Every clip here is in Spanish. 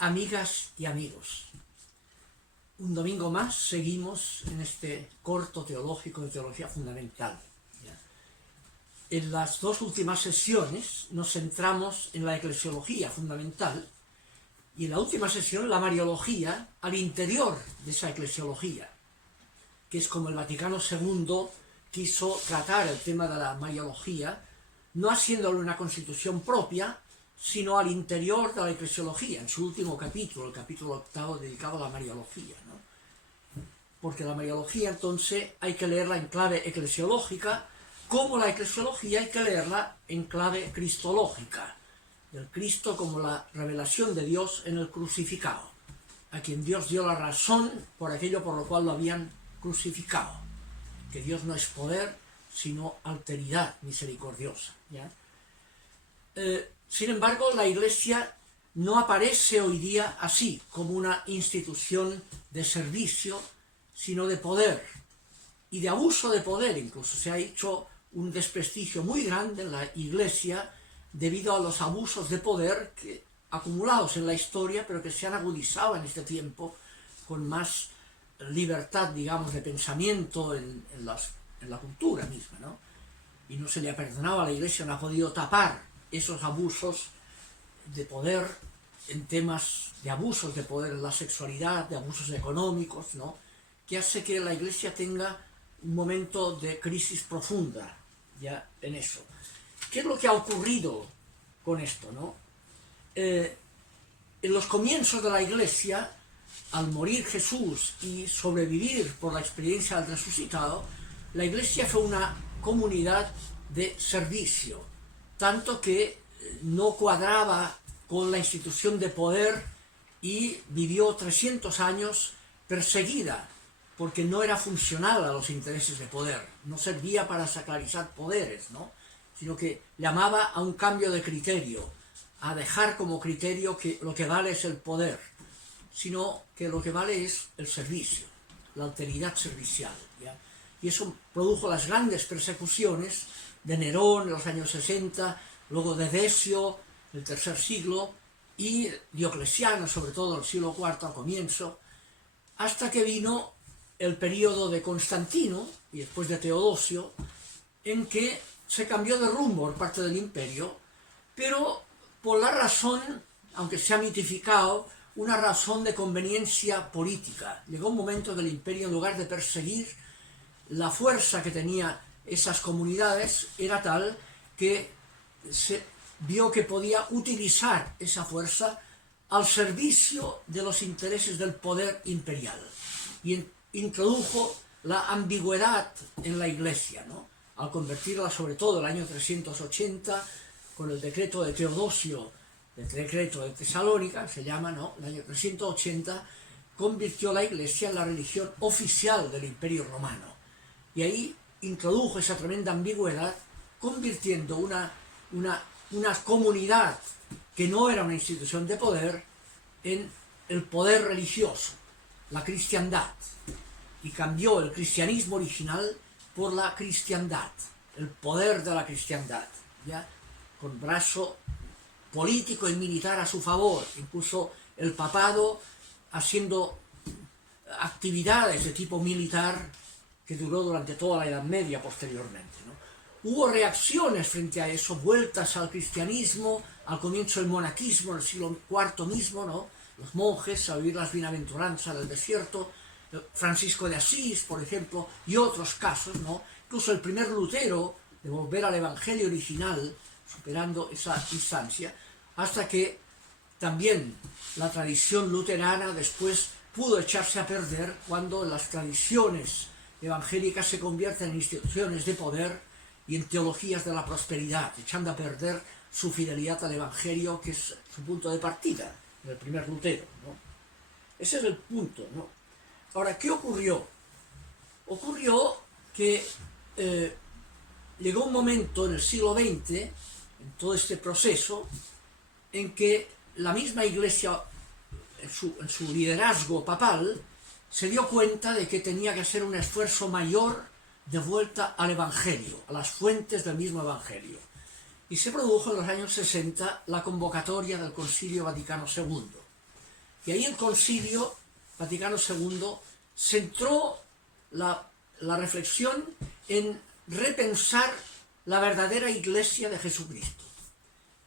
Amigas y amigos, un domingo más seguimos en este corto teológico de teología fundamental. En las dos últimas sesiones nos centramos en la eclesiología fundamental y en la última sesión la mariología al interior de esa eclesiología, que es como el Vaticano II quiso tratar el tema de la mariología, no haciéndole una constitución propia, sino al interior de la eclesiología, en su último capítulo, el capítulo 8 dedicado a la mariología, ¿no? Porque la mariología entonces hay que leerla en clave eclesiológica, como la eclesiología hay que leerla en clave cristológica, del Cristo como la revelación de Dios en el crucificado, a quien Dios dio la razón por aquello por lo cual lo habían crucificado, que Dios no es poder, sino alteridad misericordiosa, ¿ya? Sin embargo, la Iglesia no aparece hoy día así, como una institución de servicio, sino de poder, y de abuso de poder incluso. Se ha hecho un desprestigio muy grande en la Iglesia debido a los abusos de poder que, acumulados en la historia, pero que se han agudizado en este tiempo con más libertad, digamos, de pensamiento en la cultura misma, ¿no? Y no se le ha perdonado a la Iglesia, no ha podido tapar esos abusos de poder en temas de abusos de poder en la sexualidad, de abusos económicos, ¿no? Que hace que la Iglesia tenga un momento de crisis profunda ya en eso. ¿Qué es lo que ha ocurrido con esto, no? En los comienzos de la Iglesia, al morir Jesús y sobrevivir por la experiencia del resucitado, la Iglesia fue una comunidad de servicio, tanto que no cuadraba con la institución de poder y vivió 300 años perseguida, porque no era funcional a los intereses de poder, no servía para sacralizar poderes, ¿no? Sino que llamaba a un cambio de criterio, a dejar como criterio que lo que vale es el poder, sino que lo que vale es el servicio, la alteridad servicial, ¿ya? Y eso produjo las grandes persecuciones de Nerón en los años 60, luego de Decio, el tercer siglo, y Diocleciano, sobre todo el siglo IV al comienzo, hasta que vino el período de Constantino y después de Teodosio, en que se cambió de rumbo por parte del imperio, pero por la razón, aunque se ha mitificado, una razón de conveniencia política. Llegó un momento que el imperio, en lugar de perseguir, la fuerza que tenía esas comunidades era tal que se vio que podía utilizar esa fuerza al servicio de los intereses del poder imperial, y introdujo la ambigüedad en la Iglesia, ¿no? Al convertirla, sobre todo en el año 380, con el decreto de Teodosio, el decreto de Tesalónica, se llama, ¿no? El año 380, convirtió la Iglesia en la religión oficial del Imperio Romano, y ahí introdujo esa tremenda ambigüedad, convirtiendo una comunidad que no era una institución de poder en el poder religioso, la cristiandad, y cambió el cristianismo original por la cristiandad, el poder de la cristiandad, ¿ya? Con brazo político y militar a su favor, incluso el papado haciendo actividades de tipo militar que duró durante toda la Edad Media posteriormente, ¿no? Hubo reacciones frente a eso, vueltas al cristianismo, al comienzo del monaquismo en el siglo IV mismo, ¿no? Los monjes a vivir las bienaventuranzas del desierto, Francisco de Asís, por ejemplo, y otros casos, ¿no? Incluso el primer Lutero, de volver al Evangelio original, superando esa instancia, hasta que también la tradición luterana después pudo echarse a perder cuando las tradiciones evangélicas se convierten en instituciones de poder y en teologías de la prosperidad, echando a perder su fidelidad al Evangelio, que es su punto de partida, el primer Lutero, ¿no? Ese es el punto, ¿no? Ahora, ¿qué ocurrió? Ocurrió que llegó un momento en el siglo XX, en todo este proceso, en que la misma Iglesia, en su liderazgo papal, se dio cuenta de que tenía que hacer un esfuerzo mayor de vuelta al Evangelio, a las fuentes del mismo Evangelio. Y se produjo en los años 60 la convocatoria del Concilio Vaticano II, Y ahí el Concilio Vaticano II centró la reflexión en repensar la verdadera Iglesia de Jesucristo.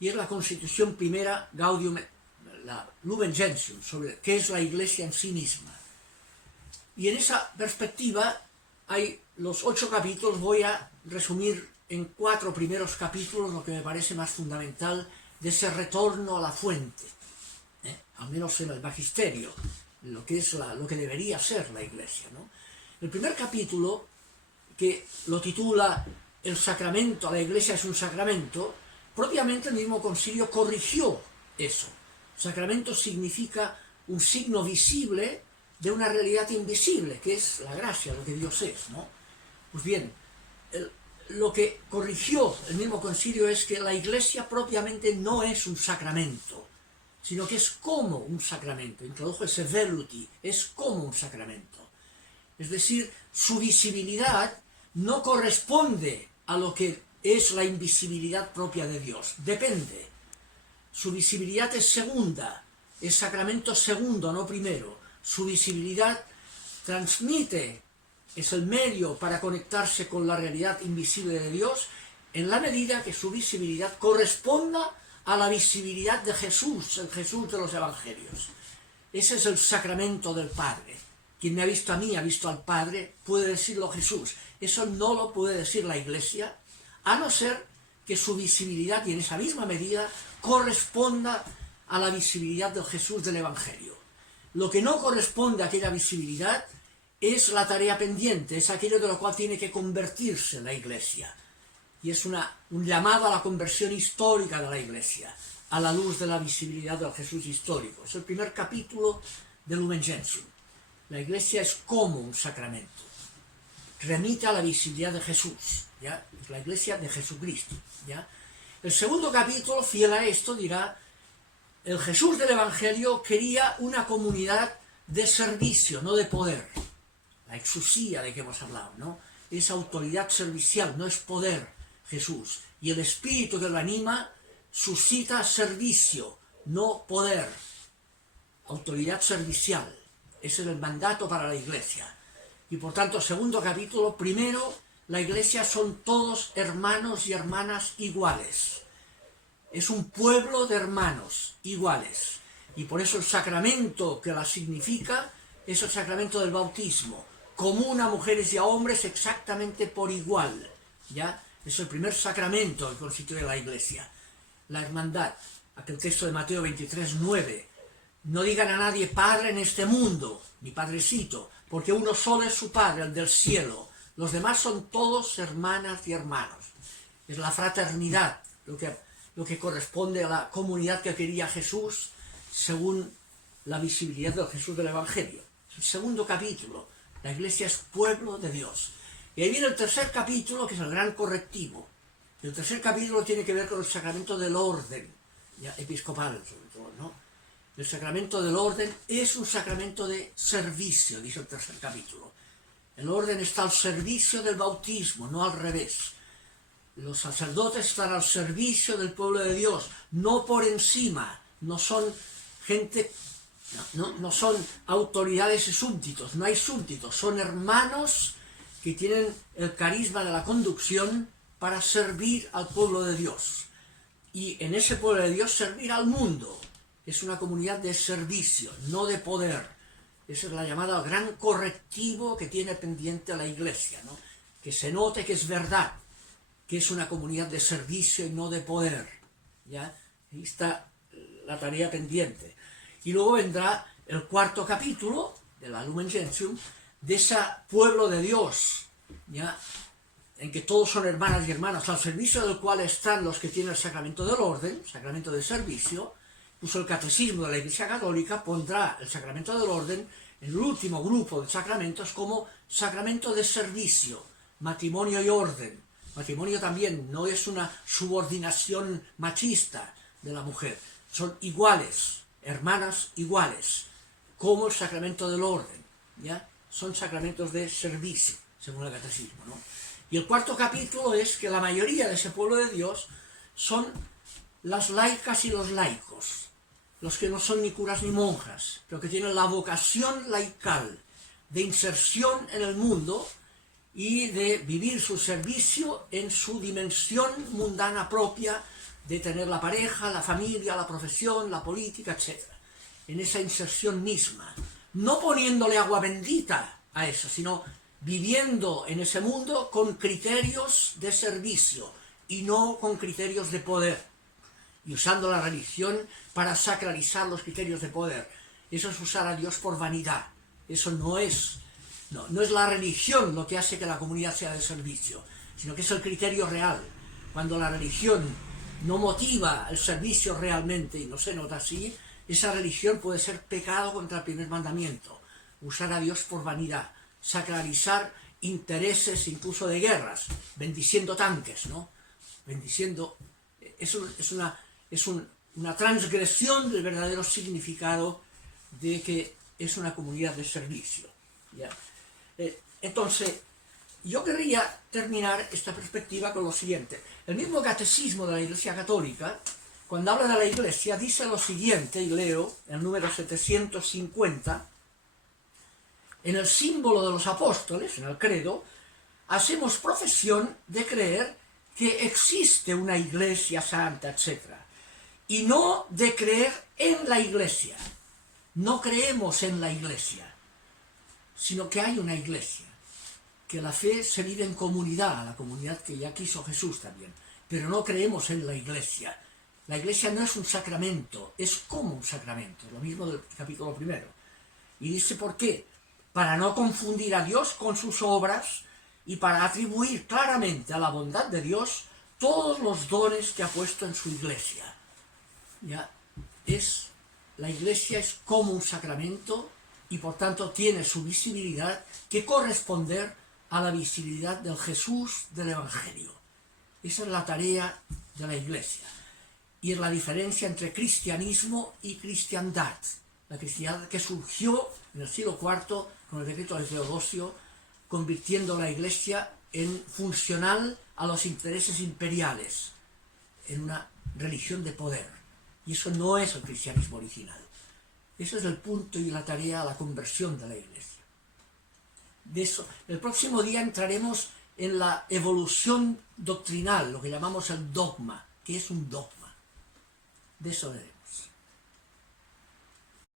Y es la Constitución Primera Gaudium, la Lumen Gentium, sobre qué es la Iglesia en sí misma. Y en esa perspectiva hay los 8 capítulos. Voy a resumir en 4 primeros capítulos lo que me parece más fundamental de ese retorno a la fuente, al menos en el magisterio, lo que debería ser la Iglesia, ¿no? El primer capítulo, que lo titula El sacramento, la Iglesia es un sacramento, propiamente el mismo concilio corrigió eso. Sacramento significa un signo visible de una realidad invisible, que es la gracia, lo que Dios es, ¿no? Pues bien, lo que corrigió el mismo concilio es que la Iglesia propiamente no es un sacramento, sino que es como un sacramento. Introdujo ese veluti, es como un sacramento. Es decir, su visibilidad no corresponde a lo que es la invisibilidad propia de Dios, depende. Su visibilidad es segunda, es sacramento segundo, no primero. Su visibilidad transmite, es el medio para conectarse con la realidad invisible de Dios, en la medida que su visibilidad corresponda a la visibilidad de Jesús, el Jesús de los Evangelios. Ese es el sacramento del Padre. Quien me ha visto a mí, ha visto al Padre, puede decirlo Jesús. Eso no lo puede decir la Iglesia, a no ser que su visibilidad, y en esa misma medida, corresponda a la visibilidad del Jesús del Evangelio. Lo que no corresponde a aquella visibilidad es la tarea pendiente, es aquello de lo cual tiene que convertirse la Iglesia. Y es un llamado a la conversión histórica de la Iglesia, a la luz de la visibilidad del Jesús histórico. Es el primer capítulo de Lumen Gentium. La Iglesia es como un sacramento. Remite a la visibilidad de Jesús, ¿ya? Es la Iglesia de Jesucristo, ¿ya? El segundo capítulo, fiel a esto, dirá: el Jesús del Evangelio quería una comunidad de servicio, no de poder. La exusía de que hemos hablado, ¿no? Es autoridad servicial, no es poder, Jesús. Y el espíritu que lo anima suscita servicio, no poder. Autoridad servicial. Ese es el mandato para la Iglesia. Y por tanto, segundo capítulo, primero, la Iglesia son todos hermanos y hermanas iguales. Es un pueblo de hermanos iguales. Y por eso el sacramento que la significa es el sacramento del bautismo. Común a mujeres y a hombres exactamente por igual. ¿Ya? Es el primer sacramento que constituye la Iglesia. La hermandad. Aquel texto de Mateo 23:9. No digan a nadie padre en este mundo, ni padrecito, porque uno solo es su Padre, el del cielo. Los demás son todos hermanas y hermanos. Es la fraternidad, lo que corresponde a la comunidad que quería Jesús, según la visibilidad del Jesús del Evangelio. El segundo capítulo, la Iglesia es pueblo de Dios. Y ahí viene el tercer capítulo, que es el gran correctivo. El tercer capítulo tiene que ver con el sacramento del orden, ya episcopal sobre todo, ¿no? El sacramento del orden es un sacramento de servicio, dice el tercer capítulo. El orden está al servicio del bautismo, no al revés. Los sacerdotes están al servicio del pueblo de Dios, no por encima, no son gente, no son autoridades y súbditos, no hay súbditos, son hermanos que tienen el carisma de la conducción para servir al pueblo de Dios. Y en ese pueblo de Dios servir al mundo. Es una comunidad de servicio, no de poder. Esa es la llamada al gran correctivo que tiene pendiente la Iglesia, ¿no? Que se note que es verdad, que es una comunidad de servicio y no de poder. ¿Ya? Ahí está la tarea pendiente. Y luego vendrá el cuarto capítulo de la Lumen Gentium, de ese pueblo de Dios, ¿ya? En que todos son hermanas y hermanos, al servicio del cual están los que tienen el sacramento del orden, sacramento de servicio. Incluso el catecismo de la Iglesia Católica pondrá el sacramento del orden en el último grupo de sacramentos como sacramento de servicio, matrimonio y orden. Matrimonio también no es una subordinación machista de la mujer, son iguales, hermanas iguales, como el sacramento del orden, ¿ya? Son sacramentos de servicio, según el catecismo, ¿no? Y el cuarto capítulo es que la mayoría de ese pueblo de Dios son las laicas y los laicos. los que no son ni curas ni monjas, pero que tienen la vocación laical de inserción en el mundo y de vivir su servicio en su dimensión mundana propia, de tener la pareja, la familia, la profesión, la política, etc. En esa inserción misma, no poniéndole agua bendita a eso, sino viviendo en ese mundo con criterios de servicio y no con criterios de poder, y usando la religión para sacralizar los criterios de poder. Eso es usar a Dios por vanidad. Eso no es la religión lo que hace que la comunidad sea de servicio, sino que es el criterio real. Cuando la religión no motiva el servicio realmente y no se nota así, esa religión puede ser pecado contra el primer mandamiento. Usar a Dios por vanidad, sacralizar intereses incluso de guerras, bendiciendo tanques, ¿no? Bendiciendo... Es una transgresión del verdadero significado de que es una comunidad de servicio, ¿ya? Entonces, yo querría terminar esta perspectiva con lo siguiente. El mismo catecismo de la Iglesia Católica, cuando habla de la Iglesia, dice lo siguiente, y leo el número 750, en el símbolo de los apóstoles, en el credo, hacemos profesión de creer que existe una Iglesia santa, etc. Y no de creer en la Iglesia. No creemos en la Iglesia, sino que hay una Iglesia, que la fe se vive en comunidad, la comunidad que ya quiso Jesús también, pero no creemos en la Iglesia. La Iglesia no es un sacramento, es como un sacramento, lo mismo del capítulo 1. Y dice ¿por qué? Para no confundir a Dios con sus obras y para atribuir claramente a la bondad de Dios todos los dones que ha puesto en su Iglesia. Ya la Iglesia es como un sacramento y por tanto tiene su visibilidad que corresponder a la visibilidad del Jesús del Evangelio. Esa es la tarea de la Iglesia. Y es la diferencia entre cristianismo y cristiandad. La cristiandad que surgió en el siglo IV con el decreto de Teodosio, convirtiendo la Iglesia en funcional a los intereses imperiales, en una religión de poder. Y eso no es el cristianismo original. Ese es el punto y la tarea, la conversión de la Iglesia. De eso, el próximo día entraremos en la evolución doctrinal, lo que llamamos el dogma. ¿Qué es un dogma? De eso veremos.